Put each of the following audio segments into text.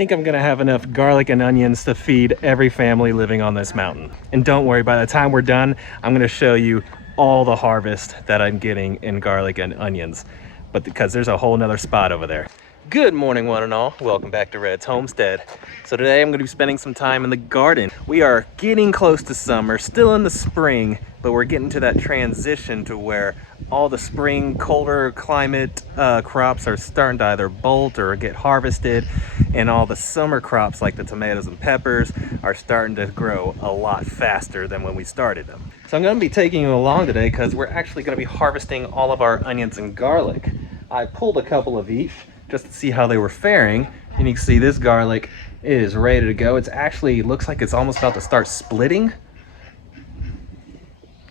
think I'm gonna have enough garlic and onions to feed every family living on this mountain. And don't worry, by the time we're done, I'm gonna show you all the harvest that I'm getting in garlic and onions, but because there's a whole nother spot over there. Good morning, one and all. Welcome back to Red's Homestead. So today I'm going to be spending some time in the garden. We are getting close to summer, still in the spring, but we're getting to that transition to where all the spring, colder climate crops are starting to either bolt or get harvested, and all the summer crops like the tomatoes and peppers are starting to grow a lot faster than when we started them. So I'm going to be taking you along today because we're actually going to be harvesting all of our onions and garlic. I pulled a couple of each just to see how they were faring, and you can see this garlic is ready to go. It's actually looks like it's almost about to start splitting.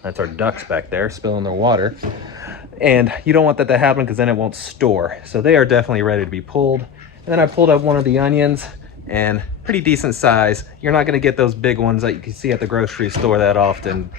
That's our ducks back there spilling their water, and you don't want that to happen because then it won't store. So they are definitely ready to be pulled. And then I pulled up one of the onions, and pretty decent size. You're not going to get those big ones that you can see at the grocery store that often.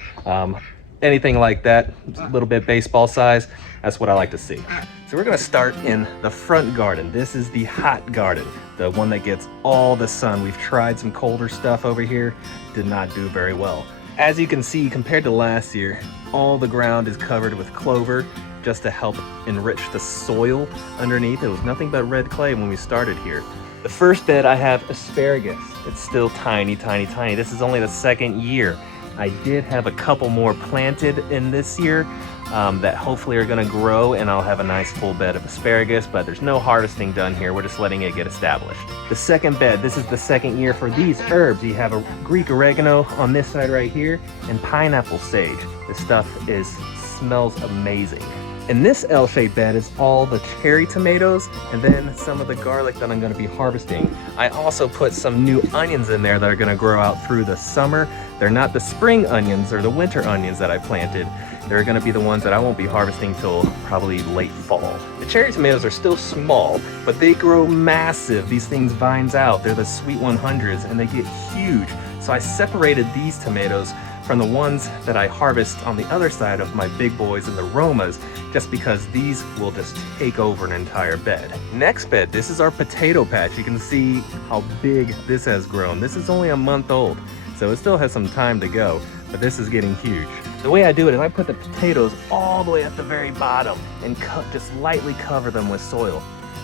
Anything like that, a little bit baseball size, that's what I like to see. So we're gonna start in the front garden. This is the hot garden, the one that gets all the sun. We've tried some colder stuff over here, did not do very well. As you can see, compared to last year, all the ground is covered with clover just to help enrich the soil underneath. It was nothing but red clay when we started here. The first bed I have asparagus. It's still tiny, tiny, tiny. This is only the second year. I did have a couple more planted in this year that hopefully are gonna grow, and I'll have a nice full bed of asparagus, but there's no harvesting done here. We're just letting it get established. The second bed, this is the second year for these herbs. You have a Greek oregano on this side right here and pineapple sage. This stuff smells amazing. And this L-shaped bed is all the cherry tomatoes and then some of the garlic that I'm going to be harvesting. I also put some new onions in there that are going to grow out through the summer. They're not the spring onions or the winter onions that I planted. They're going to be the ones that I won't be harvesting till probably late fall. The cherry tomatoes are still small, but they grow massive. These things vines out. They're the Sweet 100s and they get huge. So I separated these tomatoes from the ones that I harvest on the other side of my big boys and the Romas, just because these will just take over an entire bed. Next bed, this is our potato patch. You can see how big this has grown. This is only a month old, so it still has some time to go, but this is getting huge. The way I do it is I put the potatoes all the way at the very bottom and just lightly cover them with soil.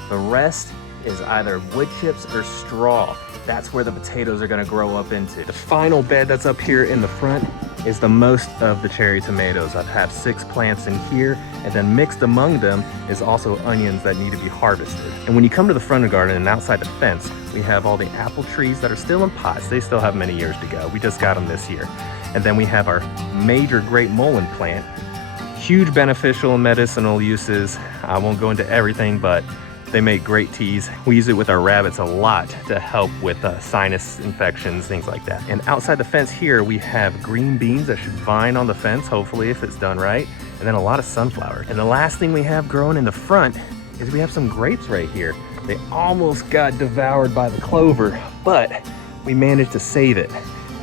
The rest is either wood chips or straw. That's where the potatoes are gonna grow up into. The final bed that's up here in the front is the most of the cherry tomatoes. I have 6 plants in here, and then mixed among them is also onions that need to be harvested. And when you come to the front of the garden and outside the fence, we have all the apple trees that are still in pots. They still have many years to go. We just got them this year. And then we have our major great mullein plant. Huge beneficial and medicinal uses. I won't go into everything, but they make great teas. We use it with our rabbits a lot to help with sinus infections, things like that. And outside the fence here, we have green beans that should vine on the fence, hopefully, if it's done right. And then a lot of sunflower. And the last thing we have growing in the front is we have some grapes right here. They almost got devoured by the clover, but we managed to save it.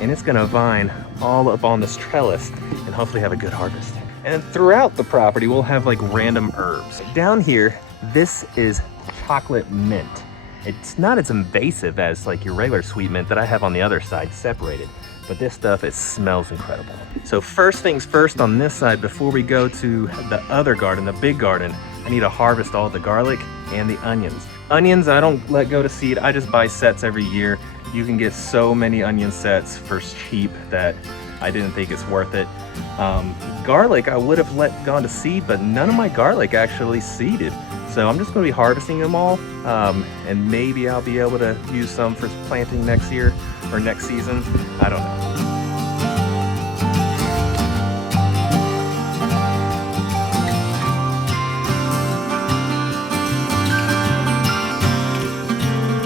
And it's gonna vine all up on this trellis and hopefully have a good harvest. And throughout the property, we'll have like random herbs. Down here, this is chocolate mint. It's not as invasive as like your regular sweet mint that I have on the other side separated, but this stuff, it smells incredible. So first things first on this side, before we go to the other garden, the big garden, I need to harvest all the garlic and the onions. Onions, I don't let go to seed. I just buy sets every year. You can get so many onion sets for cheap that I didn't think it's worth it. Garlic, I would have let gone to seed, but none of my garlic actually seeded. So I'm just gonna be harvesting them all, and maybe I'll be able to use some for planting next year or next season. I don't know.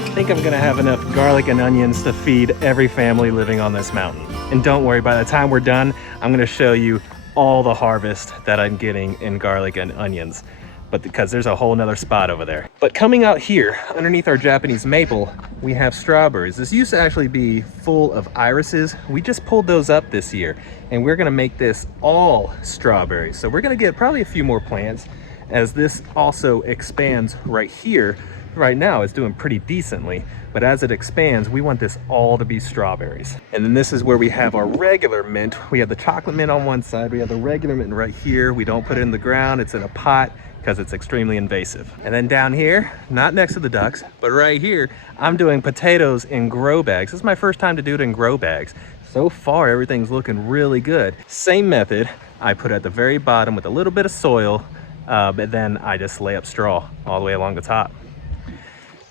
I think I'm gonna have enough garlic and onions to feed every family living on this mountain. And don't worry, by the time we're done, I'm gonna show you all the harvest that I'm getting in garlic and onions, but because there's a whole nother spot over there. But coming out here, underneath our Japanese maple, we have strawberries. This used to actually be full of irises. We just pulled those up this year, and we're gonna make this all strawberries. So we're gonna get probably a few more plants, as this also expands right here right now is doing pretty decently, but as it expands, we want this all to be strawberries. And then this is where we have our regular mint. We have the chocolate mint on one side, we have the regular mint right here. We don't put it in the ground, it's in a pot because it's extremely invasive. And then down here, not next to the ducks, but right here, I'm doing potatoes in grow bags. This is my first time to do it in grow bags. So far, everything's looking really good. Same method, I put at the very bottom with a little bit of soil, but then I just lay up straw all the way along the top.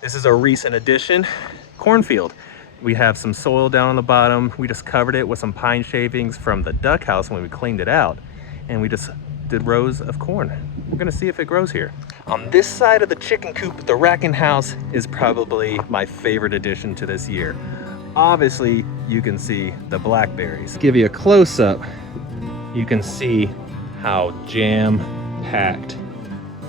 This is a recent addition, cornfield. We have some soil down on the bottom. We just covered it with some pine shavings from the duck house when we cleaned it out. And we just did rows of corn. We're gonna see if it grows here. On this side of the chicken coop, the racking house is probably my favorite addition to this year. Obviously, you can see the blackberries. Give you a close-up, you can see how jam-packed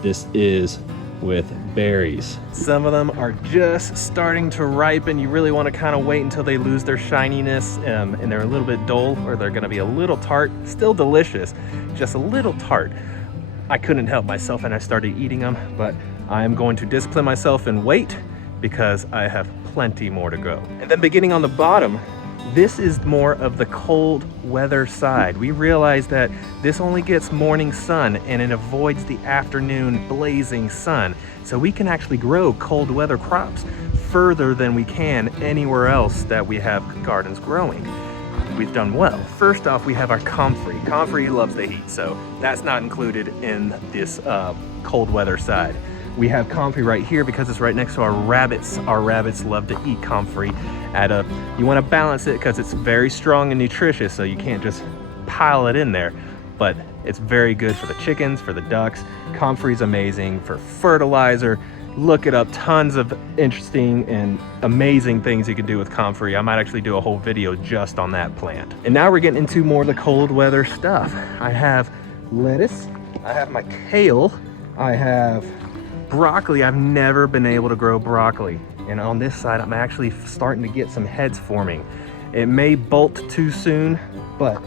this is with berries. Some of them are just starting to ripen. You really want to kind of wait until they lose their shininess and they're a little bit dull, or they're going to be a little tart. Still delicious, just a little tart. I couldn't help myself and I started eating them, but I am going to discipline myself and wait because I have plenty more to go. And then beginning on the bottom, this is more of the cold weather side. We realize that this only gets morning sun and it avoids the afternoon blazing sun. So we can actually grow cold weather crops further than we can anywhere else that we have gardens growing. We've done well. First off, we have our comfrey. Comfrey loves the heat, so that's not included in this cold weather side. We have comfrey right here because it's right next to our rabbits. Our rabbits love to eat comfrey. You want to balance it because it's very strong and nutritious, so you can't just pile it in there, but it's very good for the chickens, for the ducks. Comfrey's amazing for fertilizer. Look it up, tons of interesting and amazing things you can do with comfrey. I might actually do a whole video just on that plant. And now we're getting into more of the cold weather stuff. I have lettuce, I have my kale, I have broccoli. I've never been able to grow broccoli. And on this side, I'm actually starting to get some heads forming. It may bolt too soon, but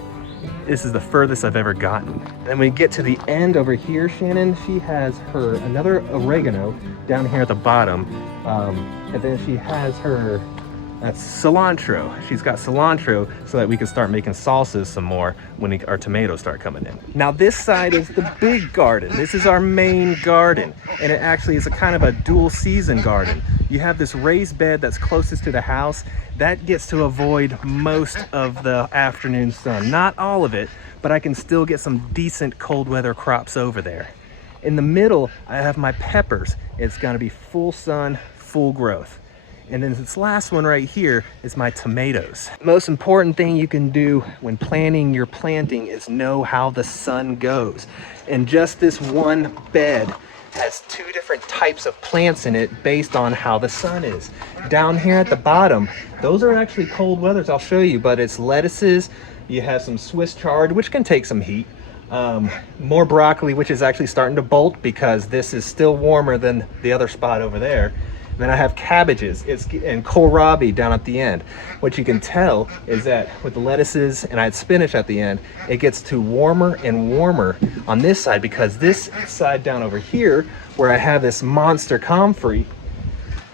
this is the furthest I've ever gotten. Then we get to the end over here, Shannon, she has her another oregano down here at the bottom. And then she has her cilantro. She's got cilantro so that we can start making salsas some more when our tomatoes start coming in. Now this side is the big garden. This is our main garden, and it actually is a kind of a dual season garden. You have this raised bed that's closest to the house. That gets to avoid most of the afternoon sun. Not all of it, but I can still get some decent cold weather crops over there. In the middle, I have my peppers. It's gonna be full sun, full growth. And then this last one right here is my tomatoes. The most important thing you can do when planning your planting is know how the sun goes. And just this one bed has two different types of plants in it based on how the sun is. Down here at the bottom, those are actually cold weathers, I'll show you, but it's lettuces. You have some Swiss chard, which can take some heat. More broccoli, which is actually starting to bolt because this is still warmer than the other spot over there. Then I have cabbages and kohlrabi down at the end. What you can tell is that with the lettuces, and I had spinach at the end, it gets to warmer and warmer on this side because this side down over here where I have this monster comfrey,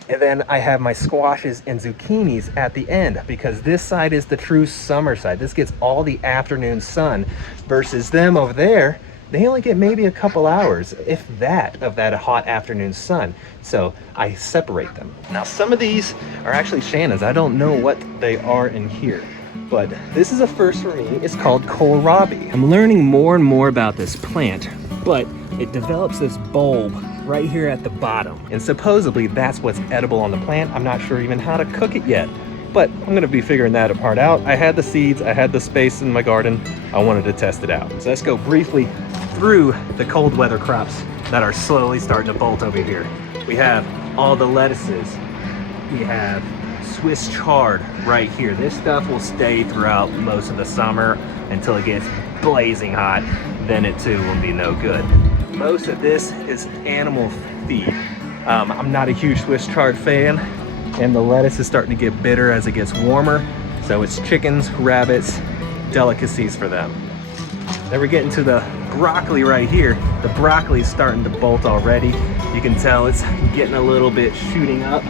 and then I have my squashes and zucchinis at the end because this side is the true summer side. This gets all the afternoon sun versus them over there. They only get maybe a couple hours, if that, of that hot afternoon sun. So I separate them. Now some of these are actually Shannon's. I don't know what they are in here, but this is a first for me. It's called kohlrabi. I'm learning more and more about this plant, but it develops this bulb right here at the bottom. And supposedly that's what's edible on the plant. I'm not sure even how to cook it yet, but I'm gonna be figuring that part out. I had the seeds, I had the space in my garden. I wanted to test it out. So let's go briefly through the cold weather crops that are slowly starting to bolt over here. We have all the lettuces. We have Swiss chard right here. This stuff will stay throughout most of the summer until it gets blazing hot. Then it too will be no good. Most of this is animal feed. I'm not a huge Swiss chard fan, and the lettuce is starting to get bitter as it gets warmer. So it's chickens, rabbits, delicacies for them. Then we're getting to the broccoli right here. The broccoli is starting to bolt already. You can tell it's getting a little bit shooting up,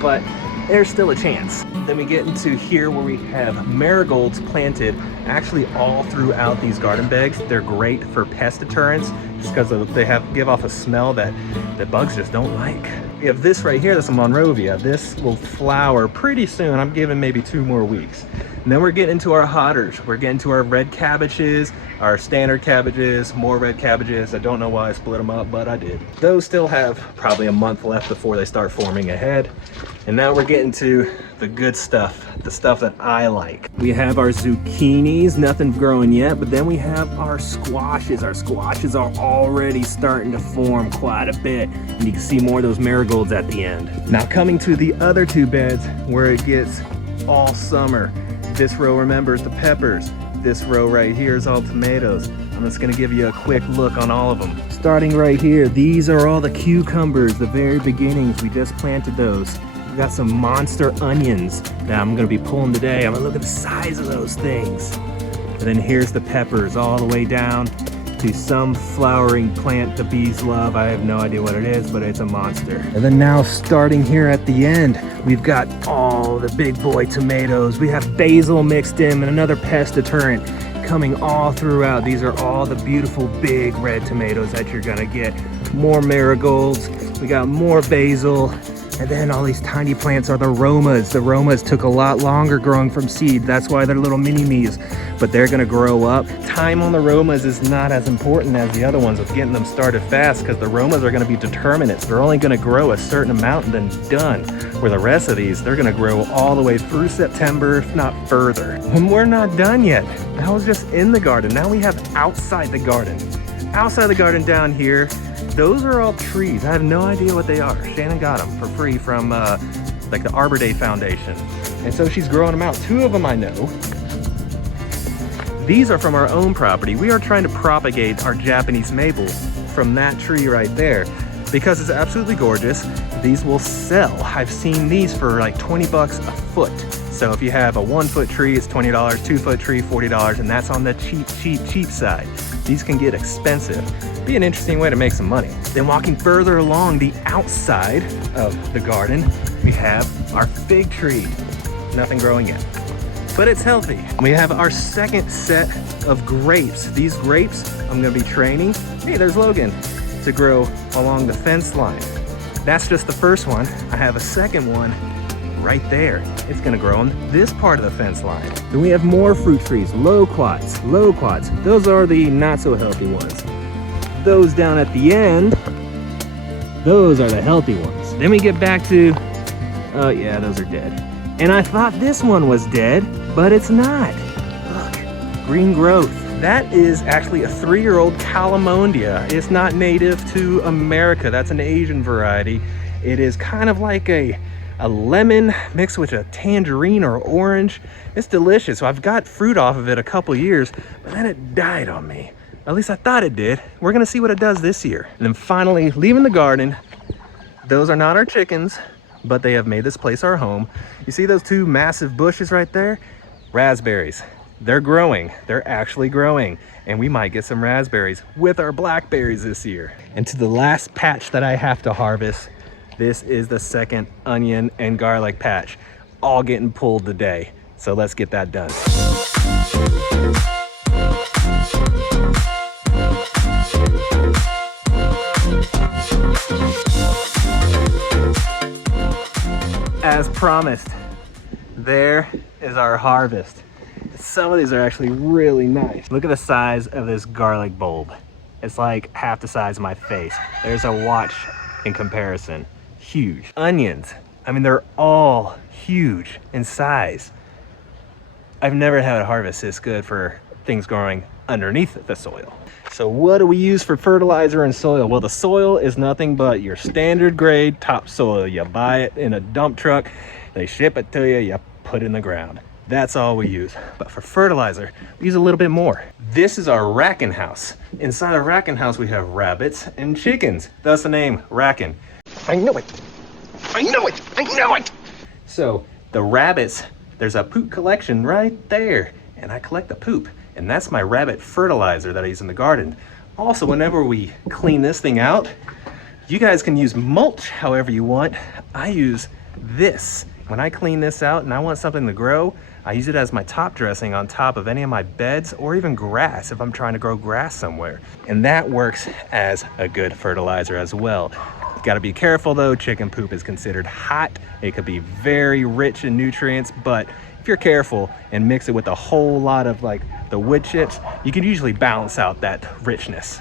but there's still a chance. Then we get into here where we have marigolds planted actually all throughout these garden beds. They're great for pest deterrents just because they give off a smell that bugs just don't like. We have this right here, that's a Monrovia. This will flower pretty soon. I'm giving maybe 2 more weeks. And then we're getting into our hotters. We're getting to our red cabbages, our standard cabbages, more red cabbages. I don't know why I split them up, but I did. Those still have probably a month left before they start forming a head. And now we're getting to the good stuff, the stuff that I like. We have our zucchinis, nothing growing yet, but then we have our squashes. Our squashes are already starting to form quite a bit, and you can see more of those marigolds at the end. Now coming to the other 2 beds where it gets all summer. This row, remember, is the peppers. This row right here is all tomatoes. I'm just gonna give you a quick look on all of them. Starting right here, these are all the cucumbers, the very beginnings. We just planted those. We got some monster onions that I'm gonna be pulling today. I'm gonna look at the size of those things. And then here's the peppers all the way down to some flowering plant the bees love. I have no idea what it is, but it's a monster. And then now starting here at the end, we've got all the big boy tomatoes. We have basil mixed in and another pest deterrent coming all throughout. These are all the beautiful big red tomatoes that you're gonna get. More marigolds, we got more basil, and then all these tiny plants are the Romas. The Romas took a lot longer growing from seed. That's why they're little mini-me's, but they're gonna grow up. Time on the Romas is not as important as the other ones with getting them started fast, because the Romas are gonna be determinants. They're only gonna grow a certain amount and then done. Where the rest of these, they're gonna grow all the way through September, if not further. And we're not done yet. That was just in the garden. Now we have outside the garden. Outside the garden down here, those are all trees. I have no idea what they are. Shannon got them for free from like the Arbor Day Foundation. And so she's growing them out. 2 of them I know. These are from our own property. We are trying to propagate our Japanese maple from that tree right there because it's absolutely gorgeous. These will sell. I've seen these for like 20 bucks a foot. So if you have a 1-foot tree, it's $20, 2-foot tree, $40, and that's on the cheap side. These can get expensive. Be an interesting way to make some money. Then walking further along the outside of the garden, we have our fig tree. Nothing growing yet, but it's healthy. We have our second set of grapes. These grapes, I'm gonna be training, hey, there's Logan, to grow along the fence line. That's just the first one. I have a second one right there. It's gonna grow on this part of the fence line. Then we have more fruit trees, loquats. Those are the not so healthy ones. Those down at the end, those are the healthy ones. Then we get back to, oh yeah, those are dead. And I thought this one was dead, but it's not. Look, green growth. That is actually a 3-year-old Calamondia. It's not native to America. That's an Asian variety. It is kind of like a lemon mixed with a tangerine or orange. It's delicious. So I've got fruit off of it a couple years, but then it died on me. At least I thought it did. We're gonna see what it does this year. And then finally, leaving the garden. Those are not our chickens, but they have made this place our home. You see those 2 massive bushes right there? Raspberries. They're growing. They're actually growing. And we might get some raspberries with our blackberries this year. And to the last patch that I have to harvest, this is the second onion and garlic patch, all getting pulled today. So let's get that done. As promised, there is our harvest. Some of these are actually really nice. Look at the size of this garlic bulb. It's like half the size of my face. There's a watch in comparison. Huge. Onions, I mean, they're all huge in size. I've never had a harvest this good for things growing underneath the soil. So what do we use for fertilizer and soil? Well, the soil is nothing but your standard grade topsoil. You buy it in a dump truck, they ship it to you, you put it in the ground. That's all we use. But for fertilizer, we use a little bit more. This is our racking house. Inside our racking house, we have rabbits and chickens. Thus the name, racking. I know it. I know it. I know it. So the rabbits, there's a poop collection right there. And I collect the poop. And that's my rabbit fertilizer that I use in the garden. Also, whenever we clean this thing out, You guys can use mulch however you want. I use this. When I clean this out and I want something to grow, I use it as my top dressing on top of any of my beds or even grass if I'm trying to grow grass somewhere. And that works as a good fertilizer as well. You gotta be careful though, chicken poop is considered hot. It could be very rich in nutrients, but if you're careful and mix it with a whole lot of like the wood chips, you can usually balance out that richness.